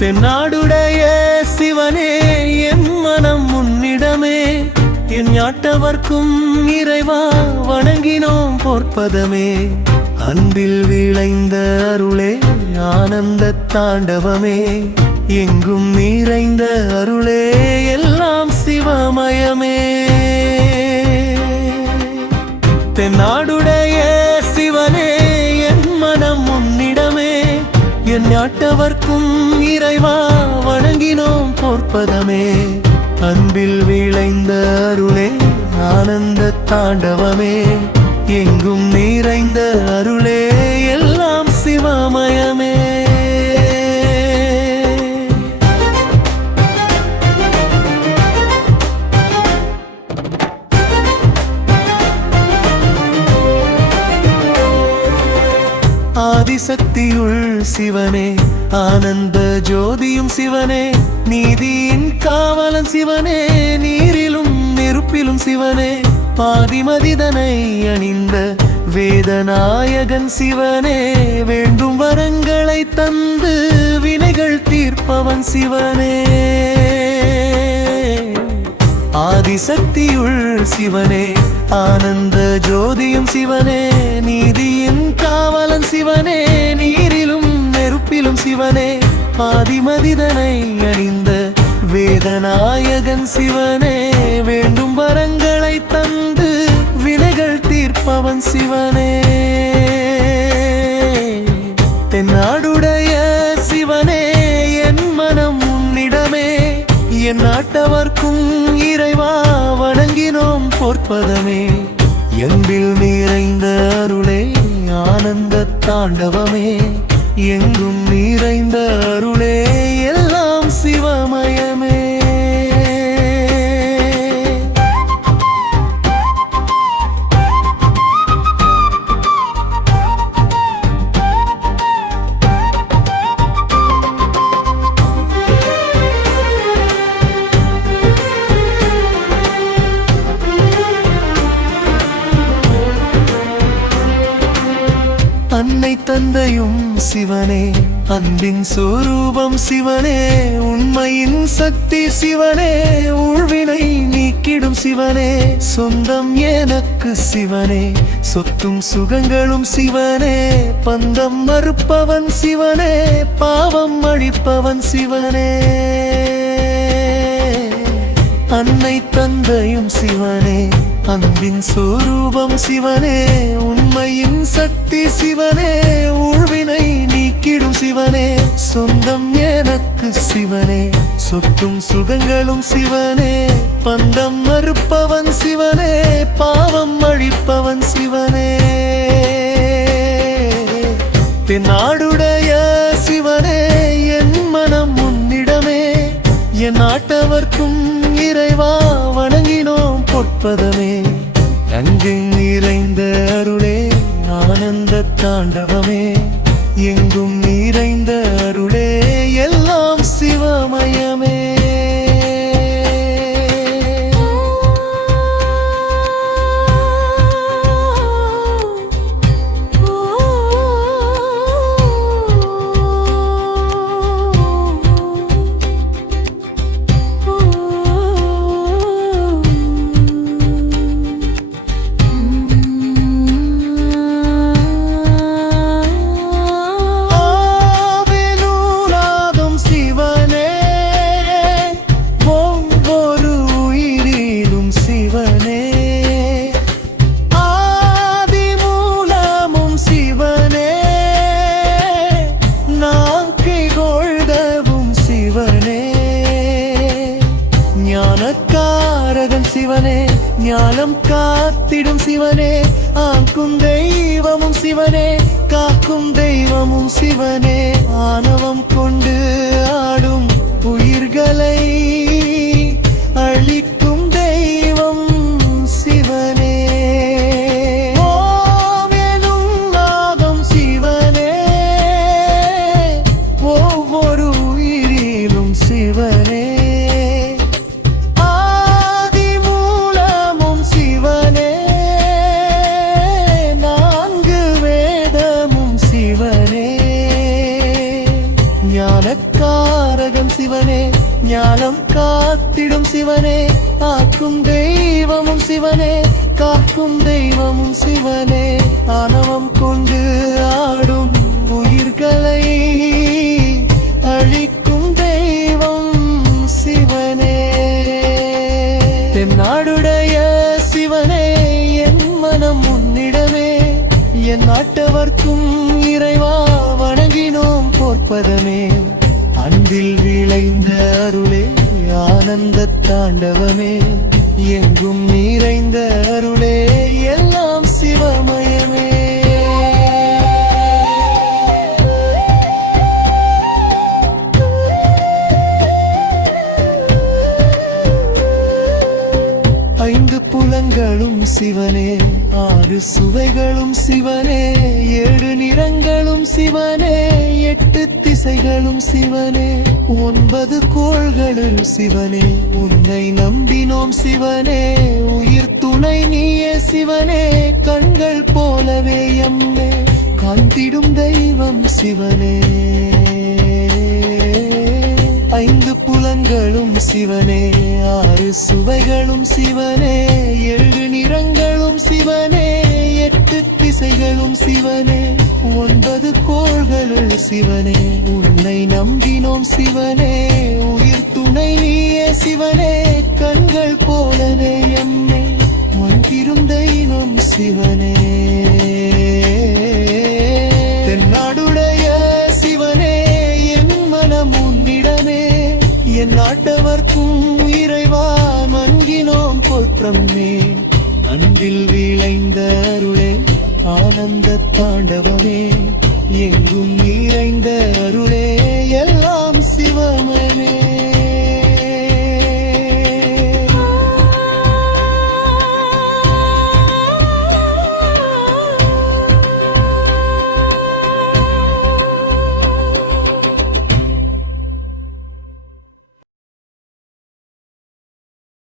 தென்னாடுடைய சிவனே என் மனம் உன்னிடமே, என் ஞாட்டவர்க்கும் இறைவா வணங்கினோம் பொற்பதமே. அன்பில் விளைந்த அருளே ஆனந்த தாண்டவமே, எங்கும் நிறைந்த அருளே எல்லாம் சிவமயமே. தென்னாடுடைய சிவனே என் மனம் உன்னிடமே, என் ஞாட்டவர்க்கும் இறைவா வணங்கினோம் பொற்பதமே. அன்பில் விளைந்த அருளே ஆனந்த தாண்டவமே, எங்கும் நிறைந்த அருளே எல்லாம் சிவமயமே. ஆதிசக்தியுள் சிவனே, ஆனந்த ஜோதியும் சிவனே, நீதியின் காவலன் சிவனே, நீரிலும் நெருப்பிலும் சிவனே, பாதிமதிதனை அணிந்த வேதநாயகன் சிவனே, வேண்டும் வரங்களை தந்து வினைகள் தீர்ப்பவன் சிவனே. ஆதிசக்தியுள் சிவனே, ஆனந்த ஜோதியும் சிவனே, நீதியின் காவலன் சிவனே, நீரிலும் நெருப்பிலும் சிவனே, பாதிமதிதனை அணிந்த வேதநாயகன் சிவனே, வேண்டும் வரங்களை தந்து வினைகள் தீர்ப்பவன் சிவனே. தென்னாடுடைய சிவனே என் மனம் உன்னிடமே, என் நாட்டவர்க்கும் இறைவா வணங்கினோம் பொற்பதமே. என்பில் நிறைந்த அருளே ஆனந்த தாண்டவமே, எங்கும் நிறைந்த அருளே எல்லாம் சிவமயமே. அன்னை தந்தையும் சிவனே, அன்பின் சொரூபம் சிவனே, உண்மையின் சக்தி சிவனே, ஊழ்வினை நீக்கிடும் சிவனே, சொந்தம் எனக்கு சிவனே, சொத்தும் சுகங்களும் சிவனே, பந்தம் மறுப்பவன் சிவனே, பாவம் அழிப்பவன் சிவனே. அன்னை தந்தையும் சிவனே, அன்பின் சொரூபம் சிவனே, உண்மையின் சக்தி சிவனே, ஊழ்வினை நீக்கிடும் சிவனே, சொந்தம் எனக்கு சிவனே, சொத்தும் சுகங்களும் சிவனே, பந்தம் மறுப்பவன் சிவனே, பாவம் அழிப்பவன் சிவனே. தென்னாடுடைய சிவனே என் மனம் உன்னிடமே, என் நாட்டவர்க்கும் இறைவா வணங்கினோம் பொற்பதமே. அங்கு நிறைந்த அருளே ஆனந்த தாண்டவமே, எங்கும் நிறைந்த அருளே எல்லாம் சிவமயமே. காரகன் சிவனே, ஞானம் காத்திடும் சிவனே, ஆக்கும் தெய்வமும் சிவனே, காக்கும் தெய்வமும் சிவனே, ஆணவம் கொண்டு ஆடும் உயிர்களை அழிக்கும் தெய்வம் சிவனே. ஓம் எனும் நாதம் சிவனே, ஒவ்வொரு உயிரிலும் சிவனே, ஆதி மூலமும் சிவனே, நான்கு வேதமும் சிவனே, ஞானக்காரகன் சிவனே, ஞானம் காத்திடும் சிவனே, ஆக்கும் தெய்வமும் சிவனே, காக்கும் தெய்வமும் சிவனே, ஆணவம் கொண்டு ஆடும் உயிர்களை அழிக்கும் தெய்வம் சிவனே. தென்னாடுடைய சிவனே, என் மனம் உன்னிடமே, என் நாட்டவர்க்கும் இறைவா வணங்கினோம் பொற்பதமே, அன்பில் விளைந்த அருளே, ஆனந்த தாண்டவமே, எங்கும் நிறைந்த அருளே, எல்லாம் சிவமயமே. ஐந்து புலங்களும் சிவனே, ஆறு சுவைகளும் சிவனே, ஏழு நிறங்களும் சிவனே, எட்டு திசைகளும் சிவனே, 9 கோள்களும் சிவனே, உன்னை நம்பினோம் சிவனே, உயிர் துணை நீயே சிவனே, கண்கள் போலவே எம்மே காந்திடும் தெய்வம் சிவனே. ஐந்து புலங்களும் சிவனே, ஆறு சுவைகளும் சிவனே, ஏழு நிறங்களும் சிவனே, எட்டு திசைகளும் சிவனே, 9 கோள்களுள் சிவனே, உன்னை நம்பினோம் சிவனே, உயிர் துணை நீயே சிவனே, கண்கள் போலவே எம்மை வந்திரும் தெய்வம் சிவனே. தென்னாடுடைய சிவனே, என் மனம் உன்னிடமே, என் நாட்டவர்க்கும் இறைவா மன்கினோம் பொற்றம்மே, அன்பில் விளைந்த அருளே, ஆனந்த தாண்டவமே, எங்கும் நிறைந்த அருளே, எல்லாம் சிவமே.